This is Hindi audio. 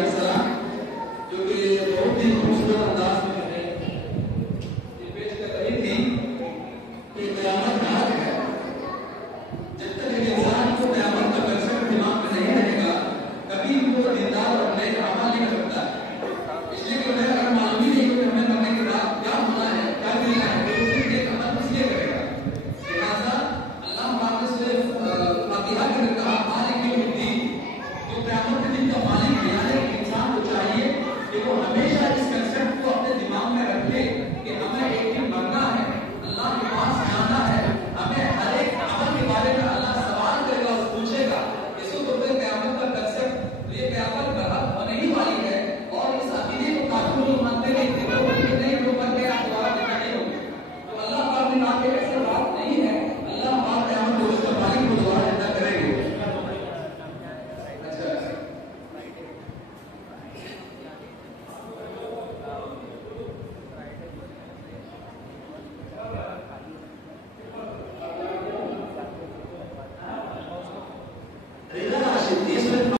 अलैहिस्सलाम, जो कि बहुत ही खूबसूरत अंदाज में है ये पेश कर रही थी कि क़यामत रात है। जब तक एक इंसान को क़यामत का कंसेप्ट दिमाग में नहीं रहेगा, कभी वो दीनदार और नेक अमल नहीं कर सकता। इसलिए कि उन्हें अगर मालूम ही नहीं कि हमें करने के बाद क्या होना है, क्या मिलना है, तो वो फिर नेक अमल इसलिए करेगा। लिहाजा अल्लाह पाक ने सिर्फ फातिहा के अंदर कहा मालिक यौमिद्दीन, जो क़यामत के दिन का मालिक है, यानी इंसान को चाहिए कि वो